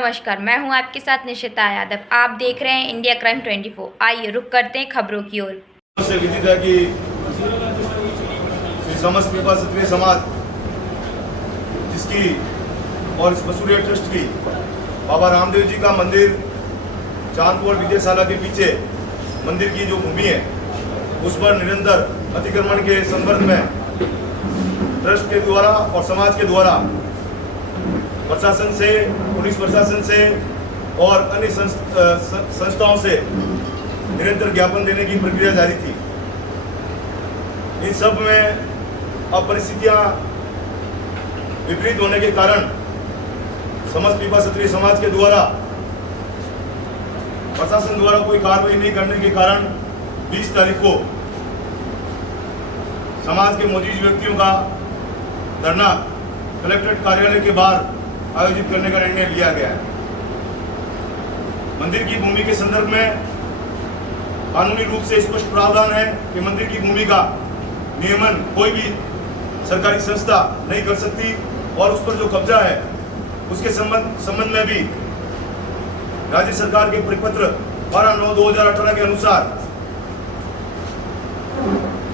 नमस्कार, मैं हूं आपके साथ निशिता यादव। आप देख रहे हैं इंडिया क्राइम 24। आइए रुक करते हैं खबरों की ओर। से विदित है कि समस्त कृपा क्षत्रिय समाज जिसकी और इस मसूरिया ट्रस्ट की बाबा रामदेव जी का मंदिर चांदपुर विजयशाला के पीछे मंदिर की जो भूमि है उस पर निरंतर अतिक्रमण के संदर्भ में ट्रस्ट के द्वारा और समाज के द्वारा प्रशासन से, पुलिस प्रशासन से और अन्य संस्थाओं से निरंतर ज्ञापन देने की प्रक्रिया जारी थी। इन सब में अब परिस्थितियां विपरीत होने के कारण समस्त कृपा क्षत्रिय समाज के द्वारा प्रशासन द्वारा कोई कार्रवाई नहीं करने के कारण 20 तारीख को समाज के मौजूद व्यक्तियों का धरना कलेक्ट्रेट कार्यालय के बाहर आयोजित करने का निर्णय लिया गया है। मंदिर की भूमि के संदर्भ में कानूनी रूप से स्पष्ट प्रावधान है कि मंदिर की भूमि का नियमन कोई भी सरकारी संस्था नहीं कर सकती और उस पर जो कब्जा है उसके संबंध में भी राज्य सरकार के परिपत्र 12/9/2018 के अनुसार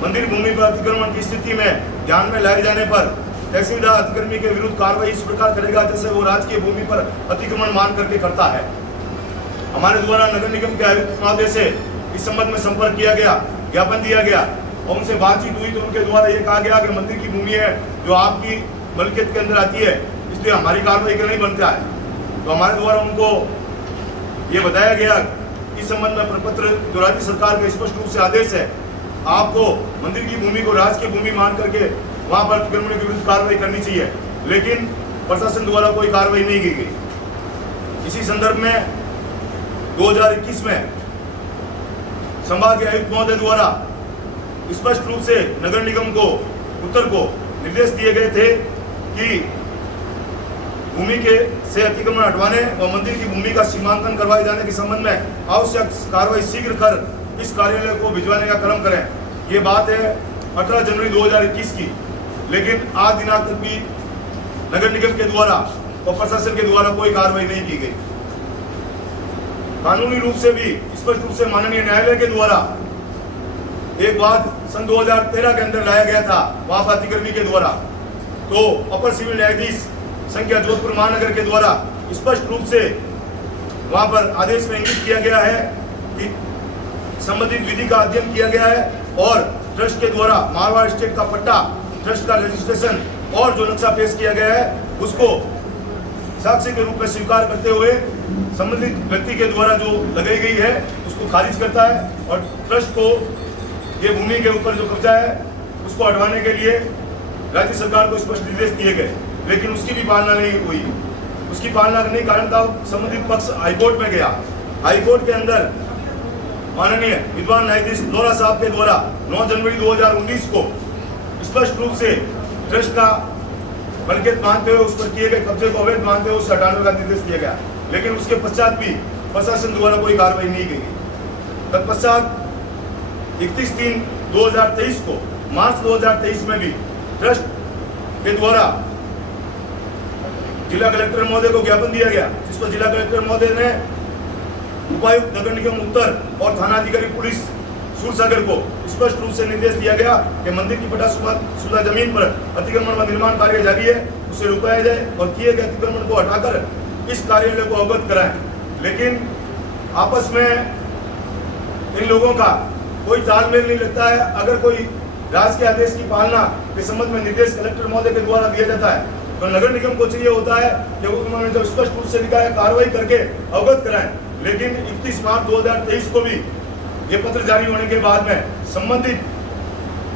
मंदिर भूमि पर अतिक्रमण की स्थिति में ध्यान में लाए जाने पर तहसीलदार अतिक्रमी के विरुद्ध कार्रवाई इस प्रकार करेगा जैसे वो राजकीय भूमि पर अतिक्रमण मान करके करता है। हमारे द्वारा नगर निगम के आयुक्त महोदय से इस संबंध में संपर्क किया गया, ज्ञापन दिया गया और उनसे बातचीत हुई तो उनके द्वारा ये कहा गया कि मंदिर की भूमि है जो आपकी मलकियत के अंदर आती है, इसलिए हमारी कार्रवाई का नहीं बनता है। तो हमारे द्वारा उनको ये बताया गया इस संबंध में प्रपत्र जो राज्य सरकार का स्पष्ट रूप से आदेश है, आपको मंदिर की भूमि को राजकीय भूमि मान करके वहां पर अतिक्रमण के विरुद्ध कार्रवाई करनी चाहिए, लेकिन प्रशासन द्वारा कोई कार्रवाई नहीं की गई। इसी संदर्भ में 2021 में संभाग के आयुक्त महोदय द्वारा स्पष्ट रूप से नगर निगम को उत्तर को निर्देश दिए गए थे कि भूमि के से अतिक्रमण हटवाने और मंदिर की भूमि का सीमांकन करवाए जाने के संबंध में आवश्यक कार्रवाई शीघ्र कर इस कार्यालय को भिजवाने का क्रम करें। ये बात है 18 जनवरी 2021 की, लेकिन आज दिनांक तक भी नगर निगम के द्वारा और प्रशासन के द्वारा कोई कार्रवाई नहीं की गई। कानूनी रूप से भी स्पष्ट रूप से माननीय न्यायालय के द्वारा एक बात सन 2013 के अंदर लाया गया था वहां पर अतिक्रमी के द्वारा, तो अपर सिविल न्यायाधीश संख्या जोधपुर महानगर के द्वारा स्पष्ट रूप से वहां पर आदेश में इंगित किया गया है कि संबंधित विधि का अध्ययन किया गया है और ट्रस्ट के द्वारा मारवाड़ स्टेट का पट्टा, ट्रस्ट का रजिस्ट्रेशन और जो नक्शा पेश किया गया है उसको साक्ष्य के रूप में स्वीकार करते हुए संबंधित व्यक्ति के द्वारा जो लगाई गई है उसको खारिज करता है और ट्रस्ट को ये भूमि के ऊपर जो कब्जा है उसको हटवाने के लिए राज्य सरकार को स्पष्ट निर्देश दिए गए, लेकिन उसकी भी पालना नहीं हुई। उसकी पालना करने के कारण था संबंधित पक्ष हाईकोर्ट में गया। हाईकोर्ट के अंदर माननीय विद्वान न्यायाधीश लोरा साहब के द्वारा 9 जनवरी 2019 को स्पष्ट रूप से ट्रस्ट का मलकियत मानते हुए उस पर किए गए कब्जे को अवैध मानते हुए उसे हटाने का निर्देश दिया गया, लेकिन उसके पश्चात भी प्रशासन द्वारा कोई कार्रवाई नहीं की गई। तत्पश्चात 31/3/2023 को मार्च 2023 में भी ट्रस्ट के द्वारा जिला कलेक्टर महोदय को ज्ञापन दिया गया, जिस पर जिला कलेक्टर महोदय ने उपायुक्त नगर निगम उत्तर और थानाधिकारी पुलिस सूरसागर को स्पष्ट रूप से निर्देश दिया गया कि मंदिर की पट्टाशुदा जमीन पर अतिक्रमण व निर्माण कार्य जारी है, उसे रुकाया जाए और किए गए अतिक्रमण को हटाकर इस कार्यालय को अवगत कराएं। लेकिन आपस में इन लोगों का कोई तालमेल नहीं लगता है। अगर कोई राज्य के आदेश की पालना के संबंध में निर्देश कलेक्टर महोदय के द्वारा दिया जाता है तो नगर निगम को चाहिए होता है कि उन्होंने जो स्पष्ट रूप से लिखा है कार्रवाई करके अवगत कराएं, लेकिन 31 मार्च 2023 को भी ये पत्र जारी होने के बाद में संबंधित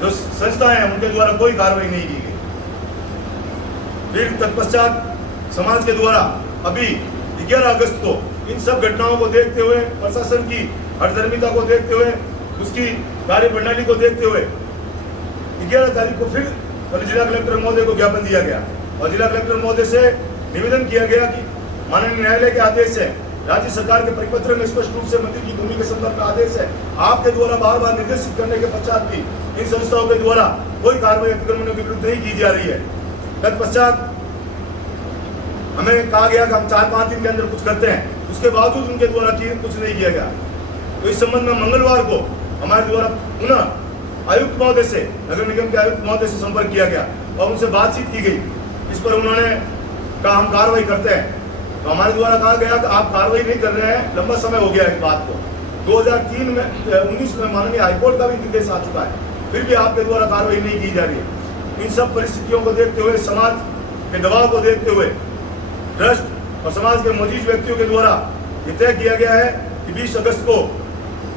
जो संस्था है उनके द्वारा कोई कार्रवाई नहीं की गई। फिर तत्पश्चात समाज के द्वारा अभी 11 अगस्त को इन सब घटनाओं को देखते हुए, प्रशासन की हठधर्मिता को देखते हुए, उसकी कार्य प्रणाली को देखते हुए 11 तारीख को फिर जिला कलेक्टर महोदय को ज्ञापन दिया गया और जिला कलेक्टर महोदय से निवेदन किया गया कि माननीय न्यायालय के आदेश है, राज्य सरकार के परिपत्र में स्पष्ट रूप से मंदिर की भूमि के संदर्भ में आदेश है, आपके द्वारा बार बार निर्देशित करने के पश्चात भी इन संस्थाओं के द्वारा कोई कार्रवाई अतिक्रमणों के विरुद्ध नहीं की जा रही है। तत्पश्चात हमें कहा गया कि हम 4-5 दिन के अंदर कुछ करते हैं, उसके बावजूद उनके द्वारा कुछ नहीं किया गया। तो इस संबंध में मंगलवार को हमारे द्वारा पुनः आयुक्त महोदय से, नगर निगम के आयुक्त महोदय से संपर्क किया गया और उनसे बातचीत की गई। इस पर उन्होंने कहा हम कार्रवाई करते हैं। तो हमारे द्वारा कहा गया कि आप कार्रवाई नहीं कर रहे हैं, लंबा समय हो गया इस बात को। 2019 में माननीय हाईकोर्ट का भी निर्देश आ चुका है, फिर भी आपके द्वारा कार्रवाई नहीं की जा रही है। इन सब परिस्थितियों को देखते हुए, समाज के दबाव को देखते हुए ट्रस्ट और समाज के मौजूद व्यक्तियों के द्वारा ये तय किया गया है कि 20 अगस्त को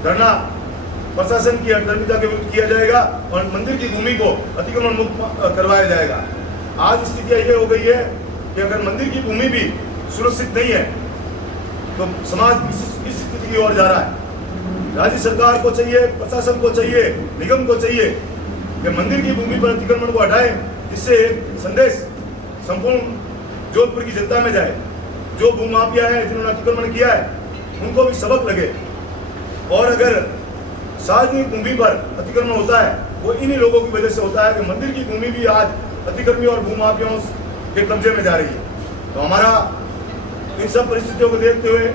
धरना प्रशासन की अनियमितता के विरुद्ध किया जाएगा और मंदिर की भूमि को अतिक्रमण मुक्त करवाया जाएगा। आज स्थिति ये हो गई है कि अगर मंदिर की भूमि भी सुरक्षित नहीं है तो समाज इस स्थिति की ओर जा रहा है। राज्य सरकार को चाहिए, प्रशासन को चाहिए, निगम को चाहिए कि मंदिर की भूमि पर अतिक्रमण को हटाए, जिससे एक संदेश संपूर्ण जोधपुर की जनता में जाए। जो भूमाफिया है, जिन्होंने अतिक्रमण किया है, उनको भी सबक लगे। और अगर सार्वजनिक भूमि पर अतिक्रमण होता है वो इन्हीं लोगों की वजह से होता है कि मंदिर की भूमि भी आज अतिक्रमी और भूमाफियाओं के कब्जे में जा रही है। तो हमारा इन सब परिस्थितियों को देखते हुए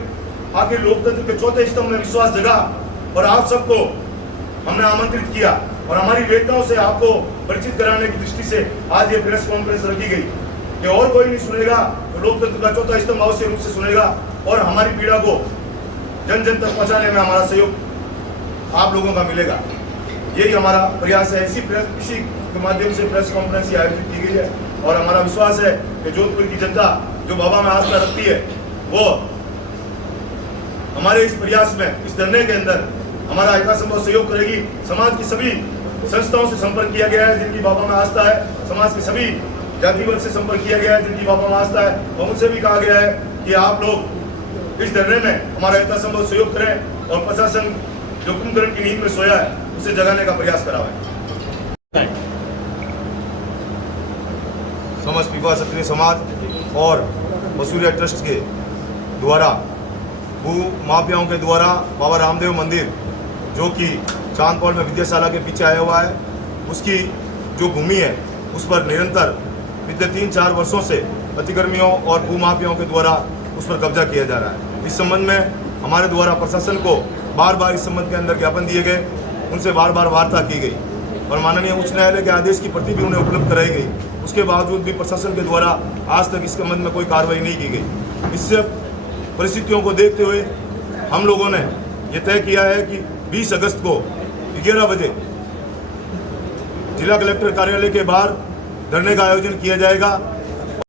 आखिर लोकतंत्र के चौथे स्तंभ में विश्वास जगा और आप सबको हमने आमंत्रित किया और हमारी वेदनाओं से आपको परिचित कराने की दृष्टि से आज ये प्रेस कॉन्फ्रेंस रखी गई कि और कोई नहीं सुनेगा तो लोकतंत्र का चौथा स्तंभ अवश्य रूप से सुनेगा और हमारी पीड़ा को जन जन तक पहुंचाने में हमारा सहयोग आप लोगों का मिलेगा। यही हमारा प्रयास है। इसी के माध्यम से प्रेस कॉन्फ्रेंस आयोजित की गई है और हमारा विश्वास है कि जोधपुर की जनता जो बाबा में आस्था रखती है वो हमारे इस प्रयास में, इस धरने के अंदर हमारा यथासंभव सहयोग करेगी। समाज की सभी संस्थाओं से संपर्क किया गया है जिनकी बाबा में आस्था है, समाज के सभी जाति वर्ग से संपर्क किया गया है जिनकी बाबा में आस्था है, और उनसे भी कहा गया है कि आप लोग इस धरने में हमारा यथासंभव सहयोग करें और प्रशासन जो कुंभकर्ण की नींद में सोया है उसे जगाने का प्रयास करावें। समस्त विवाह क्षत्रिय समाज और मसूरिया ट्रस्ट के द्वारा भू माफियाओं के द्वारा बाबा रामदेव मंदिर जो कि चांदपौल में विद्याशाला के पीछे आया हुआ है, उसकी जो भूमि है उस पर निरंतर पिछले 3-4 वर्षों से अतिक्रमियों और भू माफियाओं के द्वारा उस पर कब्जा किया जा रहा है। इस संबंध में हमारे द्वारा प्रशासन को बार बार इस संबंध के अंदर ज्ञापन दिए गए, उनसे बार बार वार्ता की गई और माननीय उच्च न्यायालय के आदेश की प्रति भी उन्हें उपलब्ध कराई गई। उसके बावजूद भी प्रशासन के द्वारा आज तक इस संबंध में कोई कार्रवाई नहीं की गई। इससे परिस्थितियों को देखते हुए हम लोगों ने यह तय किया है कि 20 अगस्त को 11 बजे जिला कलेक्टर कार्यालय के बाहर धरने का आयोजन किया जाएगा